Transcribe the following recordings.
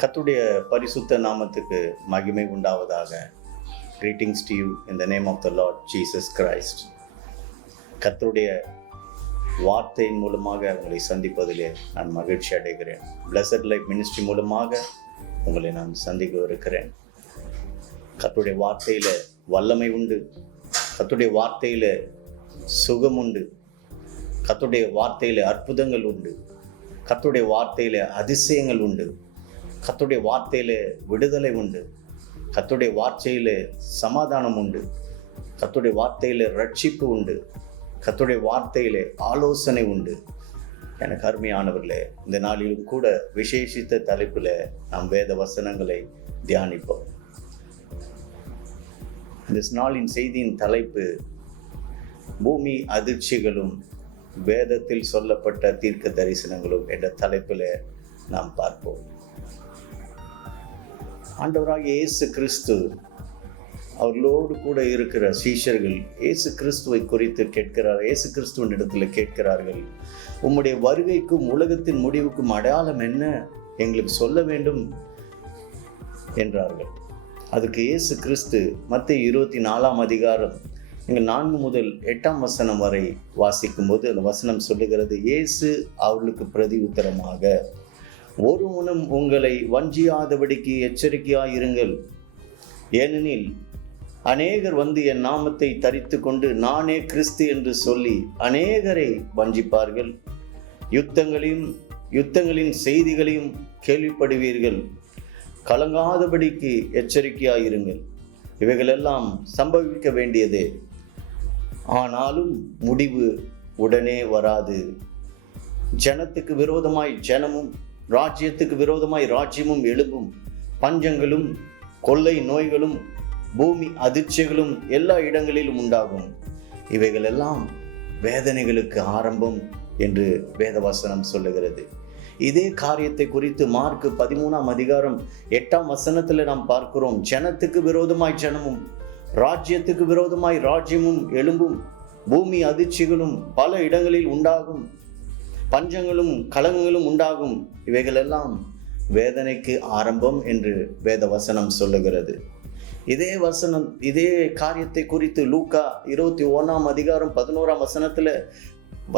கர்த்தருடைய பரிசுத்த நாமத்துக்கு மகிமை உண்டாவதாக. Greetings to you in the name of the Lord Jesus Christ. கர்த்தருடைய வார்த்தையின் மூலமாக உங்களை சந்திப்பதிலே நான் மகிழ்ச்சி அடைகிறேன். Blessed Life Ministry மூலமாக உங்களை நான் சந்திக்க இருக்கிறேன். கர்த்தருடைய வார்த்தையில வல்லமை உண்டு, கர்த்தருடைய வார்த்தையில சுகம் உண்டு, கர்த்தருடைய வார்த்தையில அற்புதங்கள் உண்டு, கர்த்தருடைய வார்த்தையில அதிசயங்கள் உண்டு, கர்த்தருடைய வார்த்தையில விடுதலை உண்டு, கர்த்தருடைய வார்த்தையில சமாதானம் உண்டு, கர்த்தருடைய வார்த்தையில ரட்சிப்பு உண்டு, கர்த்தருடைய வார்த்தையில ஆலோசனை உண்டு. எனக்கு அருமையானவர்களே, இந்த நாளிலும் கூட விசேஷித்த தலைப்பில் நாம் வேத வசனங்களை தியானிப்போம். இந்த நாளின் செய்தியின் தலைப்பு பூமி அதிர்ச்சிகளும் வேதத்தில் சொல்லப்பட்ட தீர்க்க தரிசனங்களும் என்ற தலைப்பில் நாம் பார்ப்போம். ஆண்டவராகிய இயேசு கிறிஸ்து அவர்களோடு கூட இருக்கிற சீஷர்கள் இயேசு கிறிஸ்துவை குறித்து கேட்கிறார். இயேசு கிறிஸ்துவின் இடத்துல கேட்கிறார்கள், உம்முடைய வருகைக்கும் உலகத்தின் முடிவுக்கும் அடையாளம் என்ன, எங்களுக்கு சொல்ல வேண்டும் என்றார்கள். அதுக்கு இயேசு கிறிஸ்து மத்தேயு 24 அதிகாரம் 4 முதல் 8 வசனம் வரை வாசிக்கும் போது அந்த வசனம் சொல்லுகிறது, இயேசு அவர்களுக்கு பிரதி உத்தரமாக, ஒருவனும் உங்களை வஞ்சியாதபடிக்கு எச்சரிக்கையாயிருங்கள். ஏனெனில் அநேகர் வந்து என் நாமத்தை தரித்து கொண்டு நானே கிறிஸ்து என்று சொல்லி அநேகரை வஞ்சிப்பார்கள். யுத்தங்களின் செய்திகளையும் கேள்விப்படுவீர்கள். கலங்காதபடிக்கு எச்சரிக்கையாயிருங்கள். இவைகளெல்லாம் சம்பவிக்க வேண்டியதே, ஆனாலும் முடிவு உடனே வராது. ஜனத்துக்கு விரோதமாய் ஜனமும் ராஜ்யத்துக்கு விரோதமாய் ராஜ்யமும் எழும்பும். பஞ்சங்களும் கொள்ளை நோய்களும் பூமி அதிர்ச்சிகளும் எல்லா இடங்களிலும் உண்டாகும். இவைகளெல்லாம் வேதனைகளுக்கு ஆரம்பம் என்று வேதவசனம் சொல்லுகிறது. இதே காரியத்தை குறித்து மார்க் 13 அதிகாரம் 8 வசனத்தில் நாம் பார்க்கிறோம். ஜனத்துக்கு விரோதமாய் ஜனமும் ராஜ்யத்துக்கு விரோதமாய் ராஜ்யமும் எழும்பும். பூமி அதிர்ச்சிகளும் பல இடங்களில் உண்டாகும். பஞ்சங்களும் கலங்களும் உண்டாகும். இவைகளெல்லாம் வேதனைக்கு ஆரம்பம் என்று வேத வசனம் சொல்லுகிறது. இதே காரியத்தை குறித்து லூக்கா 21 அதிகாரம் 11 வசனத்துல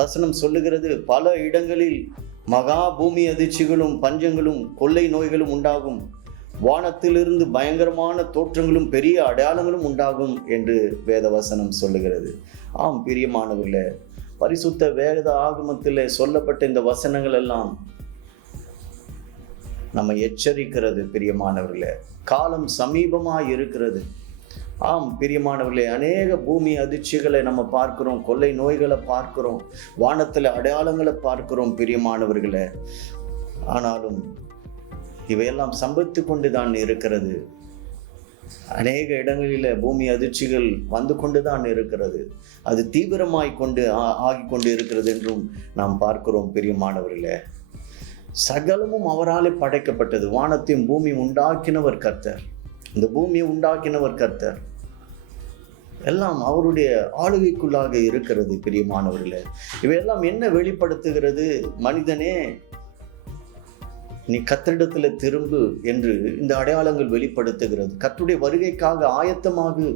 வசனம் சொல்லுகிறது, பல இடங்களில் மகா பூமி அதிர்ச்சிகளும் பஞ்சங்களும் கொள்ளை நோய்களும் உண்டாகும். வானத்திலிருந்து பயங்கரமான தோற்றங்களும் பெரிய அடையாளங்களும் உண்டாகும் என்று வேதவசனம் சொல்லுகிறது. ஆம் பிரியமானவர்களே, பரிசுத்த வேத ஆகமத்தில் சொல்லப்பட்ட இந்த வசனங்கள் எல்லாம் நம்ம எச்சரிக்கிறது. பிரியமானவர்களே, காலம் சமீபமாய் இருக்கிறது. ஆம் பிரியமானவர்களே, அநேக பூமி அதிர்ச்சிகளை நம்ம பார்க்கிறோம், கொள்ளை நோய்களை பார்க்கிறோம், வானத்தில் அடையாளங்களை பார்க்கிறோம் பிரியமானவர்களே. ஆனாலும் இவையெல்லாம் சம்பவித்து கொண்டுதான் இருக்கிறது. அநேக இடங்களில் பூமி அதிர்ச்சிகள் வந்து கொண்டுதான் இருக்கிறது. அது தீவிரமாய் ஆகி கொண்டு இருக்கிறது என்றும் நாம் பார்க்கிறோம் பிரியமானவர்களே. சகலமும் அவராலே படைக்கப்பட்டது. வானத்தையும் பூமி உண்டாக்கினவர் கர்த்தர். இந்த பூமியை உண்டாக்கினவர் கர்த்தர். எல்லாம் அவருடைய ஆளுகைக்குள்ளாக இருக்கிறது பிரியமானவர்களே. இவையெல்லாம் என்ன வெளிப்படுத்துகிறது? மனிதனே, நீ கர்த்தரிடத்துல திரும்பு என்று இந்த அடையாளங்கள் வெளிப்படுத்துகிறது. கர்த்தருடைய வருகைக்காக ஆயத்தமாகு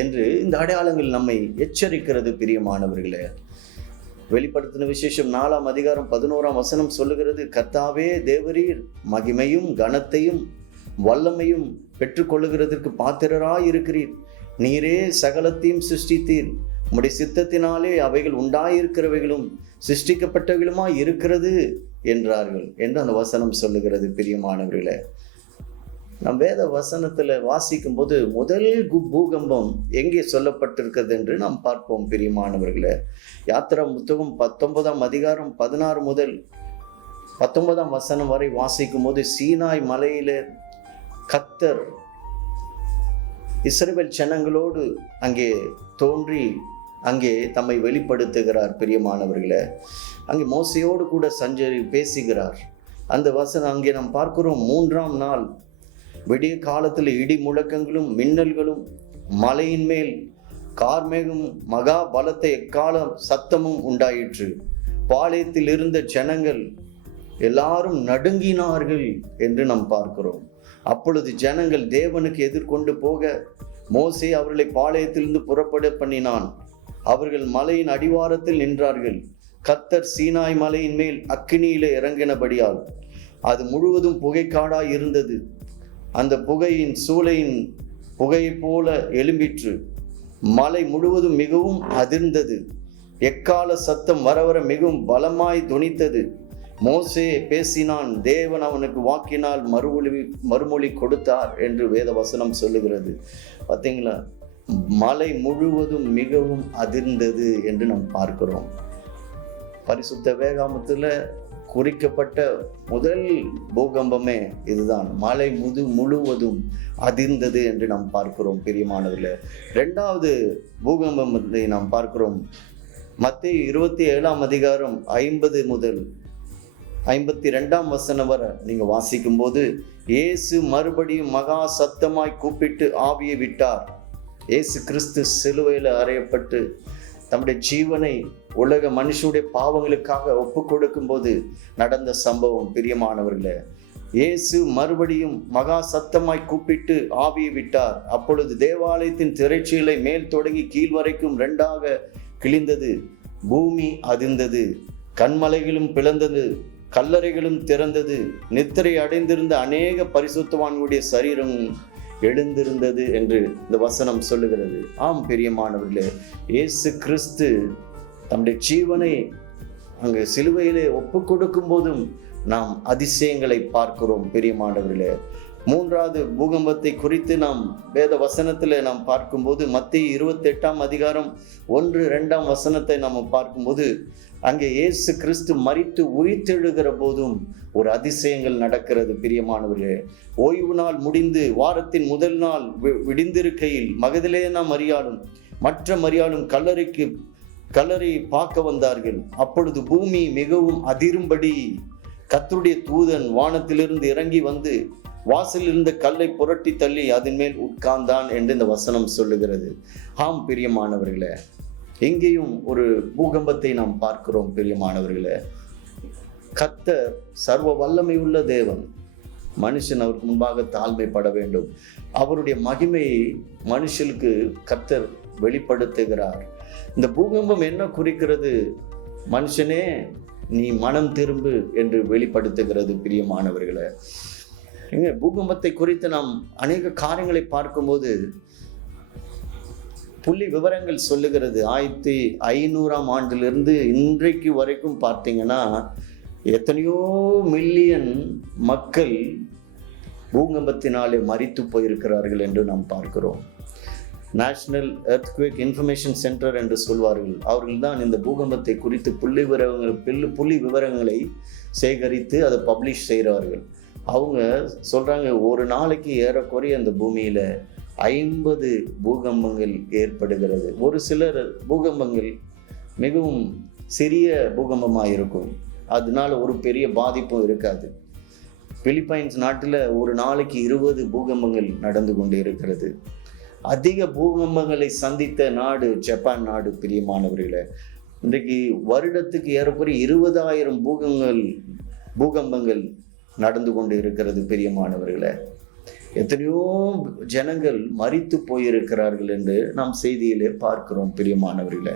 என்று இந்த அடையாளங்கள் நம்மை எச்சரிக்கிறது பிரியமானவர்களே. வெளிப்படுத்தின விசேஷம் 4 அதிகாரம் 11 வசனம் சொல்லுகிறது, கர்த்தாவே தேவரீர் மகிமையும் கனத்தையும் வல்லமையும் பெற்றுக்கொள்ளுகிறதற்கு பாத்திரராய் இருக்கிறீர். நீரே சகலத்தையும் சிருஷ்டித்தீர். உம்முடைய சித்தத்தினாலே அவைகள் உண்டாயிருக்கிறவைகளும் சிருஷ்டிக்கப்பட்டவைகளுமாய் இருக்கிறது என்றார்கள் என்று அந்த வசனம் சொல்லுகிறது பிரியமானவர்களே. நம் வேத வசனத்துல வாசிக்கும் போது முதல் பூகம்பம் எங்கே சொல்லப்பட்டிருக்கிறது என்று நாம் பார்ப்போம் பிரியமானவர்களே. யாத்திரா புத்தகம் 19 அதிகாரம் 16 முதல் 19 வசனம் வரை வாசிக்கும் போது, சீனாய் மலையில கர்த்தர் இஸ்ரவேல் ஜனங்களோடு அங்கே தோன்றி அங்கே தம்மை வெளிப்படுத்துகிறார் பிரியமானவர்களே. அங்கே மோசையோடு கூட பேசுகிறார். அந்த வசனம் அங்கே நாம் பார்க்கிறோம். 3ஆம் நாள் விடிய காலத்தில் இடி முழக்கங்களும் மின்னல்களும் மலையின் மேல் கார்மேகம் மகா பலத்த எக்கால சத்தமும் உண்டாயிற்று. பாளையத்தில் இருந்த ஜனங்கள் எல்லாரும் நடுங்கினார்கள் என்று நாம் பார்க்கிறோம். அப்பொழுது ஜனங்கள் தேவனுக்கு எதிர்கொண்டு போக மோசே அவர்களை பாளையத்திலிருந்து புறப்பட பண்ணினான். அவர்கள் மலையின் அடிவாரத்தில் நின்றார்கள். கர்த்தர் சீனாய் மலையின் மேல் அக்கினியிலே இறங்கினபடியால் அது முழுவதும் புகைக்காடாய் இருந்தது. அந்த புகையின் சூளையின் புகையை போல எழும்பிற்று. மலை முழுவதும் மிகவும் அதிர்ந்தது. எக்கால சத்தம் வர வர மிகவும் பலமாய் தொனித்தது. மோசே பேசினான், தேவன் அவனுக்கு வாக்கினால் மறுமொழி கொடுத்தார் என்று வேத வசனம் சொல்லுகிறது. பார்த்தீங்களா, மலை முழுவதும் மிகவும் அதிர்ந்தது என்று நாம் பார்க்கிறோம். பரிசுத்த வேதாகமத்தில் குறிக்கப்பட்ட முதல் பூகம்பமே இதுதான். மலை முழுவதும் அதிர்ந்தது என்று நாம் பார்க்கிறோம் பிரியமானவர்களே. இரண்டாவது பூகம்பத்தை நாம் பார்க்கிறோம். மத்தேயு 27 அதிகாரம் 50 முதல் 52 வசனம் வரை நீங்க வாசிக்கும் போது, இயேசு மறுபடியும் மகா சத்தமாய் கூப்பிட்டு ஆவியை விட்டார். இயேசு கிறிஸ்து சிலுவையில் அறையப்பட்டு தம்முடைய ஜீவனை உலக மனுஷனுடைய பாவங்களுக்காக ஒப்பு கொடுக்கும் போது நடந்த சம்பவம் பிரியமானவர்களே. இயேசு மறுபடியும் மகா சத்தமாய் கூப்பிட்டு ஆவியை விட்டார். அப்பொழுது தேவாலயத்தின் திரைச்சீலை மேல் தொடங்கி கீழ் வரைக்கும் 2ஆக கிழிந்தது. பூமி அதிர்ந்தது. கண்மலைகளும் பிளந்தது. கல்லறைகளும் திறந்தது. நித்திரை அடைந்திருந்த அநேக பரிசுத்தவான்களுடைய சரீரம் எழுந்திருந்தது என்று இந்த வசனம் சொல்லுகிறது. ஆம் பிரியமானவர்களே, இயேசு கிறிஸ்து தம்முடைய ஜீவனை அங்கு சிலுவையிலே ஒப்பு கொடுக்கும் போதும் நாம் அதிசயங்களை பார்க்கிறோம் பிரியமானவர்களே. மூன்றாவது பூகம்பத்தை குறித்து நாம் வேத வசனத்தில் நாம் பார்க்கும்போது மத்தேயு 28 அதிகாரம் 1-2 வசனத்தை நாம் பார்க்கும்போது, அங்கே இயேசு கிறிஸ்து மரித்து உயிர்த்தெழுகிற போதும் ஒரு அதிசயங்கள் நடக்கிறது பிரியமானவர்களே. ஓய்வு நாள் முடிந்து வாரத்தின் முதல் நாள் விடிந்திருக்கையில் மகதலேனா மரியாளும் மற்ற மரியாளும் கல்லறை பார்க்க வந்தார்கள். அப்பொழுது பூமி மிகவும் அதிரும்படி கர்த்தருடைய தூதன் வானத்திலிருந்து இறங்கி வந்து வாசலில் இருந்த கல்லை புரட்டி தள்ளி அதன் மேல் உட்கார்ந்தான் என்று இந்த வசனம் சொல்லுகிறது. ஆம் பிரியமானவர்களே, இங்கேயும் ஒரு பூகம்பத்தை நாம் பார்க்கிறோம் பிரியமானவர்களே. கர்த்தர் சர்வ வல்லமை உள்ள தேவன். மனுஷன் அவருக்கு முன்பாக தாழ்மைப்பட வேண்டும். அவருடைய மகிமையை மனுஷனுக்கு கர்த்தர் வெளிப்படுத்துகிறார். இந்த பூகம்பம் என்ன குறிக்கிறது? மனுஷனே, நீ மனம் திரும்பு என்று வெளிப்படுத்துகிறது பிரியமானவர்களே. பூகம்பத்தை குறித்து நாம் அநேக காரியங்களை பார்க்கும்போது புள்ளி விவரங்கள் சொல்லுகிறது. 1500 ஆண்டிலிருந்து இன்றைக்கு வரைக்கும் பார்த்தீங்கன்னா எத்தனையோ மில்லியன் மக்கள் பூகம்பத்தினாலே மரித்து போயிருக்கிறார்கள் என்று நாம் பார்க்கிறோம். நேஷனல் எர்த்குவேக் இன்ஃபர்மேஷன் சென்டர் என்று சொல்வார்கள். அவர்கள் தான் இந்த பூகம்பத்தை குறித்து புள்ளி விவரங்களை சேகரித்து அதை பப்ளிஷ் செய்கிறார்கள். அவங்க சொல்றாங்க, ஒரு நாளைக்கு ஏறக்குறைய அந்த பூமியில 50 பூகம்பங்கள் ஏற்படுகிறது. ஒரு சிலர் பூகம்பங்கள் மிகவும் சிறிய பூகம்பமாக இருக்கும், அதனால ஒரு பெரிய பாதிப்பும் இருக்காது. பிலிப்பைன்ஸ் நாட்டில் ஒரு நாளைக்கு 20 பூகம்பங்கள் நடந்து கொண்டு இருக்கிறது. அதிக பூகம்பங்களை சந்தித்த நாடு ஜப்பான் நாடு பிரியமானவர்களே. இன்றைக்கு வருடத்துக்கு ஏறக்குறைய 20,000 பூகம்பங்கள் நடந்து கொண்டு இருக்கிறது பிரியமானவர்களே. எத்தனையோ ஜனங்கள் மரித்து போயிருக்கிறார்கள் என்று நாம் செய்தியிலே பார்க்கிறோம் பிரியமானவர்களே.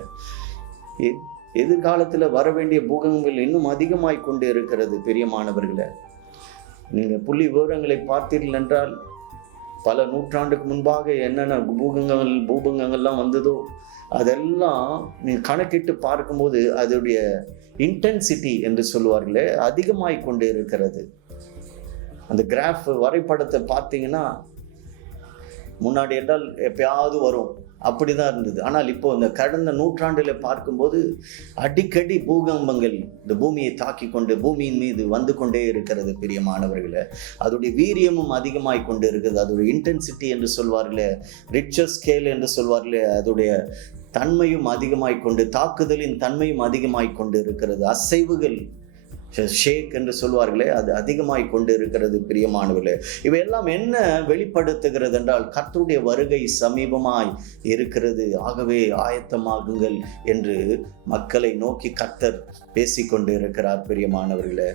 எதிர்காலத்தில் வர வேண்டிய பூகம்பங்கள் இன்னும் அதிகமாய் கொண்டு இருக்கிறது பிரியமானவர்களே. நீங்க புள்ளி விவரங்களை பார்த்தீர்கள் என்றால் பல நூற்றாண்டுக்கு முன்பாக என்னென்ன பூகங்கள்லாம் வந்ததோ அதெல்லாம் நீங்க கணக்கிட்டு பார்க்கும்போது அதோடைய இன்டென்சிட்டி என்று சொல்லுவார்களே அதிகமாய் கொண்டு இருக்கிறது. அந்த கிராஃப் வரைபடத்தை பார்த்தீங்கன்னா முன்னாடி என்றால் எப்பயாவது வரும், அப்படிதான் இருந்தது. ஆனால் இப்போ இந்த கடந்த நூற்றாண்டில் பார்க்கும்போது அடிக்கடி பூகம்பங்கள் இந்த பூமியை தாக்கி கொண்டு பூமியின் மீது வந்து கொண்டே இருக்கிறது பிரியமானவர்களே. அதோடைய வீரியமும் அதிகமாய் கொண்டு இருக்குது. அதோடைய இன்டென்சிட்டி என்று சொல்வார்களே, ரிச்சர் ஸ்கேல் என்று சொல்வார்களே, அதோடைய தன்மையும் அதிகமாய் கொண்டு, தாக்குதலின் தன்மையும் அதிகமாய் கொண்டு இருக்கிறது. அசைவுகள் ஷேக் என்று சொல்வார்களே, அது அதிகமாய் கொண்டு இருக்கிறது பிரியமானவர்களே. இவையெல்லாம் என்ன வெளிப்படுத்துகிறது என்றால், கர்த்தருடைய வருகை சமீபமாய் இருக்கிறது, ஆகவே ஆயத்தமாகுங்கள் என்று மக்களை நோக்கி கர்த்தர் பேசிக்கொண்டு இருக்கிறார் பிரியமானவர்களே.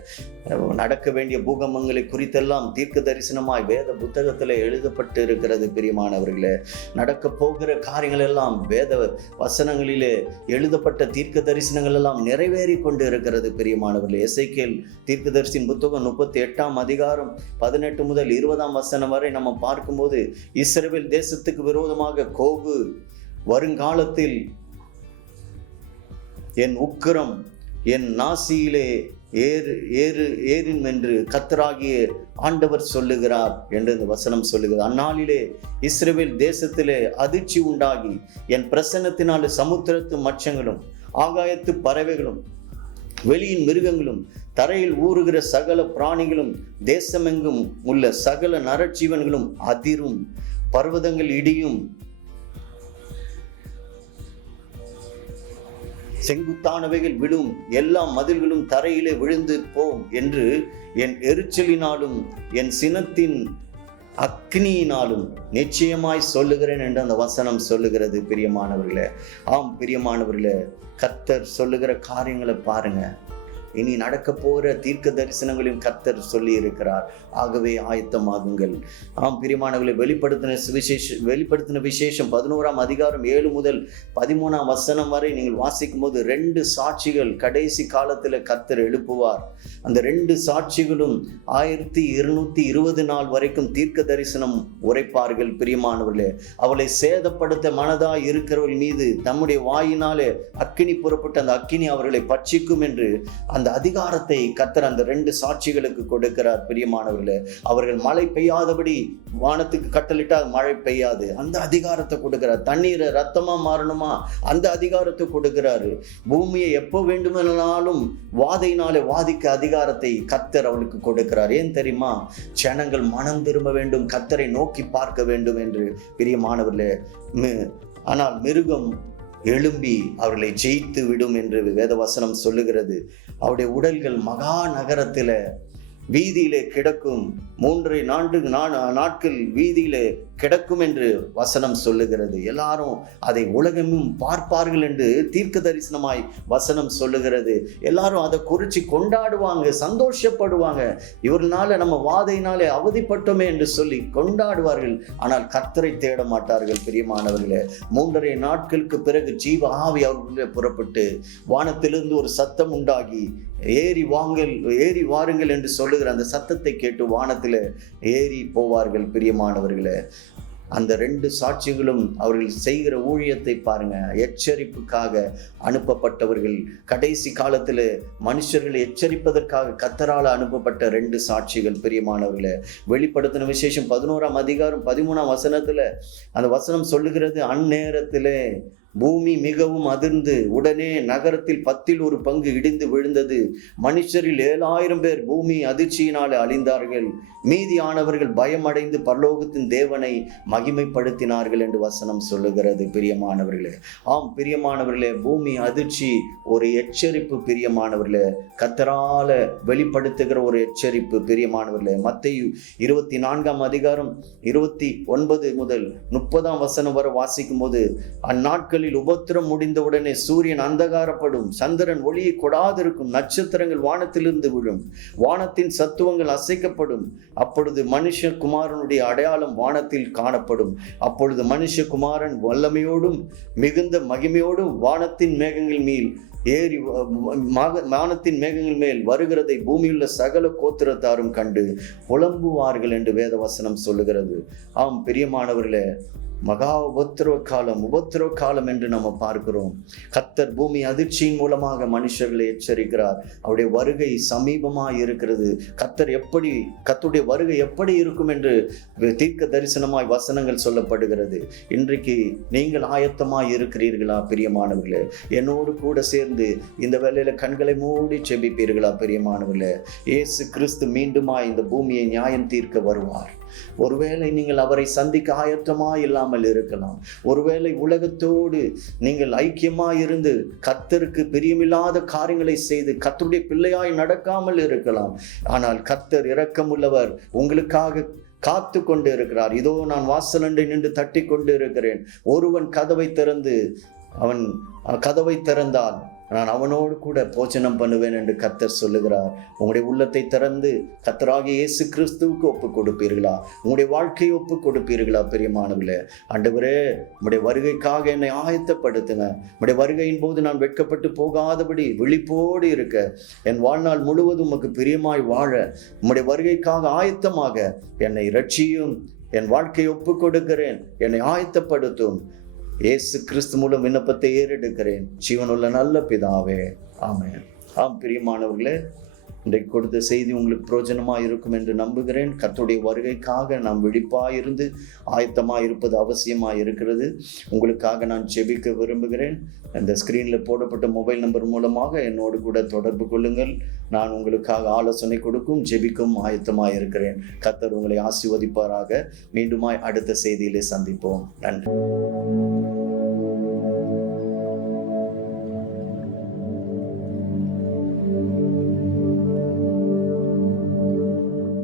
நடக்க வேண்டிய பூகம்பங்களை குறித்தெல்லாம் தீர்க்க தரிசனமாய் வேத புத்தகத்தில் எழுதப்பட்டு இருக்கிறது பிரியமானவர்களே. நடக்க போகிற காரியங்கள் எல்லாம் வேத வசனங்களிலே எழுதப்பட்ட தீர்க்க தரிசனங்கள் எல்லாம் நிறைவேறி கொண்டு இருக்கிறது பிரியமானவர்களே. எசேக்கியேல் தீர்க்கதரிசியின் புத்தகம் 38ஆம் அதிகாரம் 18 முதல் 20ஆம் வசனம் வரை நம்ம பார்க்கும்போது, இஸ்ரவேல் தேசத்துக்கு விரோதமாக கோபு வருங்காலத்தில் என் உக்கிரம் என் நாசியிலே ஏறும் என்று கர்த்தராகிய ஆண்டவர் சொல்லுகிறார் என்று இந்த வசனம் சொல்லுகிறது. அந்நாளிலே இஸ்ரவேல் தேசத்திலே அதிர்ச்சி உண்டாகி, என் பிரசன்னத்தினாலே சமுத்திரத்து மச்சங்களும் ஆகாயத்து பறவைகளும் வெளியின் மிருகங்களும் தரையில் ஊறுகிற சகல பிராணிகளும் தேசமெங்கும் உள்ள சகல நரஜீவன்களும் அதிரும், பர்வதங்கள் இடியும், செங்குத்தானவைகள் விழும், எல்லா மதில்களும் தரையிலே விழுந்து போம் என்று என் எரிச்சலினாலும் என் சினத்தின் அக்னியினாலும் நிச்சயமாய் சொல்லுகிறேன் என்று அந்த வசனம் சொல்லுகிறது பிரியமானவர்களே. ஆம் பிரியமானவர்களே, கர்த்தர் சொல்லுகிற காரியங்களை பாருங்க. இனி நடக்க போகிற தீர்க்க தரிசனங்களையும் கர்த்தர் சொல்லி இருக்கிறார். ஆகவே ஆயத்தமாகுங்கள். ஆம் பிரியமானவர்களை, வெளிப்படுத்தின விசேஷம் 11ஆம் அதிகாரம் 7 முதல் 13ஆம் வசனம் வரை நீங்கள் வாசிக்கும் போது 2 சாட்சிகள் கடைசி காலத்தில் கர்த்தர் எழுப்புவார். அந்த 2 சாட்சிகளும் 1220 நாள் வரைக்கும் தீர்க்க தரிசனம் உரைப்பார்கள் பிரியமானவர்களே. அவளை சேதப்படுத்த மனதாய் இருக்கிறவர்கள் மீது தம்முடைய வாயினாலே அக்கினி புறப்பட்டு அந்த அக்கினி அவர்களை பட்சிக்கும் என்று அந்த அதிகாரத்தை கர்த்தர் அந்த 2 சாட்சிகளுக்கு கொடுக்கிறார் பிரியமானவர்களே. அவர்கள் மழை பெய்யாதபடி வானத்துக்கு கட்டளிட்டால் மழை பெய்யாது, அந்த அதிகாரத்தை கொடுக்கிறார். தண்ணீரை ரத்தமா மாறணுமா, அந்த அதிகாரத்தை கொடுக்கிறாரு. பூமியை எப்போ வேண்டுமானாலும் வாதையினாலே வாதிக்க அதிகாரத்தை கர்த்தர் அவளுக்கு கொடுக்கிறார். ஏன் தெரியுமா? ஜனங்கள் மனம் திரும்ப வேண்டும், கர்த்தரை நோக்கி பார்க்க வேண்டும் என்று பிரியமானவர்களே. ஆனால் மிருகம் எழும்பி அவர்களை ஜெயித்து விடும் என்று வேதவசனம் சொல்லுகிறது. அவருடைய உடல்கள் மகா நகரத்தில வீதியிலே கிடக்கும், 3 நாட்கள் வீதியிலே கிடக்கும் என்று வசனம் சொல்லுகிறது. எல்லாரும் அதை உலகமும் பார்ப்பார்கள் என்று தீர்க்க தரிசனமாய் வசனம் சொல்லுகிறது. எல்லாரும் அதை குறித்து கொண்டாடுவாங்க, சந்தோஷப்படுவாங்க. இவர்களால நம்ம வாதையினாலே அவதிப்பட்டோமே என்று சொல்லி கொண்டாடுவார்கள். ஆனால் கர்த்தரை தேட மாட்டார்கள் பிரியமானவர்களே. 3.5 நாட்களுக்கு பிறகு ஜீவ ஆவி அவர்களே புறப்பட்டு வானத்திலிருந்து ஒரு சத்தம் உண்டாகி, ஏறி வாருங்கள் என்று சொல்லுகிற அந்த சத்தத்தை கேட்டு வானத்தில் ஏறி போவார்கள் பிரியமானவர்களே. அந்த 2 சாட்சிகளும் அவர்கள் செய்கிற ஊழியத்தை பாருங்க. எச்சரிப்புக்காக அனுப்பப்பட்டவர்கள். கடைசி காலத்தில் மனுஷர்களை எச்சரிப்பதற்காக கர்த்தரால் அனுப்பப்பட்ட 2 சாட்சிகள் பிரியமானவர்களே. வெளிப்படுத்தின விசேஷம் 11ஆம் அதிகாரம் 13ஆம் வசனத்துல அந்த வசனம் சொல்லுகிறது, அந்நேரத்திலே பூமி மிகவும் அதிர்ந்து உடனே நகரத்தில் 10 1 பங்கு இடிந்து விழுந்தது. மனுஷரில் 7000 பேர் பூமி அதிர்ச்சியினாலே அழிந்தார்கள். மீதியானவர்கள் பயமடைந்து பரலோகத்தின் தேவனை மகிமைப்படுத்தினார்கள் என்று வசனம் சொல்லுகிறது பிரியமானவர்களே. ஆம் பிரியமானவர்களே, பூமி அதிர்ச்சி ஒரு எச்சரிப்பு பிரியமானவர்களே. கர்த்தரால வெளிப்படுத்துகிற ஒரு எச்சரிப்பு பிரியமானவர்களே. மத்தேயு 24ஆம் அதிகாரம் 29 முதல் 30ஆம் வசனம் வரை வாசிக்கும் போது, அந்நாட்கள் உபத்திரம் முடிந்தவுடனே சூரியன் அந்தகாரப்படும், சந்திரன் ஒளியை கொடாதிருக்கும், நட்சத்திரங்கள் வானத்திலிருந்து விழும், வானத்தின் சத்துவங்கள் அசைக்கப்படும். அப்பொழுது மனுஷகுமாரனுடைய அடையாளம் வானத்தில் காணப்படும். அப்பொழுது மனுஷகுமாரன் வல்லமையோடும் மிகுந்த மகிமையோடும் வானத்தின் மேகங்கள் மேல் வருகிறதை பூமியுள்ள சகல கோத்திரத்தாரும் கண்டு புலம்புவார்கள் என்று வேதவசனம் சொல்லுகிறது. ஆம் பிரியமானவர்களே, மகா உபத்திரவ காலம் என்று நம்ம பார்க்கிறோம். கர்த்தர் பூமி அதிர்ச்சியின் மூலமாக மனுஷர்களை எச்சரிக்கிறார். அவருடைய வருகை சமீபமாய் இருக்கிறது. கர்த்தருடைய வருகை எப்படி இருக்கும் என்று தீர்க்க தரிசனமாய் வசனங்கள் சொல்லப்படுகிறது. இன்றைக்கு நீங்கள் ஆயத்தமாய் இருக்கிறீர்களா பிரியமானவர்களே? என்னோடு கூட சேர்ந்து இந்த வேளையில கண்களை மூடி செபிப்பீர்களா பிரியமானவர்களே? இயேசு கிறிஸ்து மீண்டுமாய் இந்த பூமியை நியாயம் தீர்க்க வருவார். ஒருவேளை நீங்கள் அவரை சந்திக்க ஆயத்தமாய் இல்லாமல் இருக்கலாம். ஒருவேளை உலகத்தோடு நீங்கள் ஐக்கியமாய் இருந்து கர்த்தருக்கு பிரியமில்லாத காரியங்களை செய்து கர்த்தருடைய பிள்ளையாய் நடக்காமல் இருக்கலாம். ஆனால் கர்த்தர் இரக்கமுள்ளவர், உங்களுக்காக காத்து கொண்டு இருக்கிறார். இதோ நான் வாசலண்டை நின்று தட்டி கொண்டு இருக்கிறேன். ஒருவன் அவன் கதவை திறந்தால் நான் அவனோடு கூட போஜனம் பண்ணுவேன் என்று கர்த்தர் சொல்லுகிறார். உங்களுடைய உள்ளத்தை திறந்து கர்த்தராகிய இயேசு கிறிஸ்துவுக்கு ஒப்பு கொடுப்பீர்களா? உங்களுடைய வாழ்க்கையை ஒப்பு கொடுப்பீர்களா? பிரியமானவர்களே, ஆண்டவரே, உம்முடைய வருகைக்காக என்னை ஆயத்தப்படுத்துங்க. உம்முடைய வருகையின் போது நான் வெட்கப்பட்டு போகாதபடி விழிப்போடு இருக்க, என் வாழ்நாள் முழுவதும் உமக்கு பிரியமாய் வாழ, உம்முடைய வருகைக்காக ஆயத்தமாக என்னை இரட்சியும். என் வாழ்க்கையை ஒப்பு கொடுக்கிறேன், என்னை ஆயத்தப்படுத்தும். இயேசு கிறிஸ்து மூலம் விண்ணப்பத்தை ஏறெடுக்கிறேன், ஜீவனுள்ள நல்ல பிதாவே, ஆமென். பிரியமானவர்களே, இன்றைக்கு கொடுத்த செய்தி உங்களுக்கு பிரயோஜனமாக இருக்கும் என்று நம்புகிறேன். கர்த்தருடைய வருகைக்காக நாம் விழிப்பாயிருந்து ஆயத்தமாக இருப்பது அவசியமாக இருக்கிறது. உங்களுக்காக நான் ஜெபிக்க விரும்புகிறேன். இந்த ஸ்க்ரீனில் போடப்பட்ட மொபைல் நம்பர் மூலமாக என்னோடு கூட தொடர்பு கொள்ளுங்கள். நான் உங்களுக்காக ஆலோசனை கொடுக்கும், ஜெபிக்கும் ஆயத்தமாக இருக்கிறேன். கர்த்தர் உங்களை ஆசீர்வதிப்பாராக. மீண்டுமாய் அடுத்த செய்தியிலே சந்திப்போம். நன்றி.